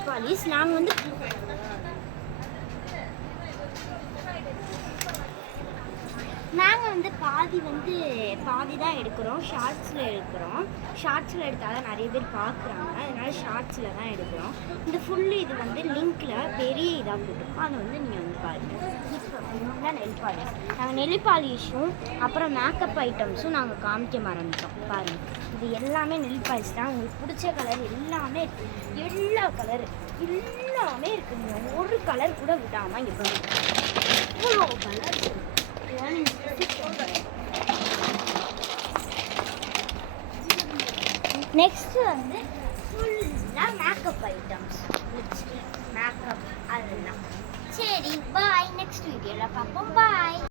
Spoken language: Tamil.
Nail polish. நாங்கள் வந்து பாதி தான் எடுக்கிறோம், ஷார்ட்ஸில் எடுக்கிறோம். ஷார்ட்ஸில் எடுத்தால் தான் நிறைய பேர் பார்க்குறாங்க, அதனால் ஷார்ட்ஸில் தான் எடுக்கிறோம். இந்த ஃபுல்லு இது வந்து லிங்க்கில் பெரிய இதாக போட்டிருக்கோம், அதை வந்து நீங்கள் வந்து பாருங்கள். இப்போ நெல் பாலிஷ், நாங்கள் நெல் பாலிஷும் அப்புறம் மேக்கப் ஐட்டம்ஸும் நாங்கள் காமிக்க மறந்துட்டோம். பாருங்கள், இது எல்லாமே நெல் பாலிஷ் தான். உங்களுக்கு பிடிச்ச கலர் எல்லாமே எல்லா கலரு எல்லாமே இருக்குங்க. ஒரு கலர் கூட விடாமல் இங்கே இவ்வளோ கலர். நெக்ஸ்ட் வந்து ஃபுல்லாக மேக்கப் ஐட்டம்ஸ், லிப்ஸ்டிக், மேக்கப் அதெல்லாம். சரி, பாய். நெக்ஸ்ட் வீடியோவில் பார்ப்போம். பாய்.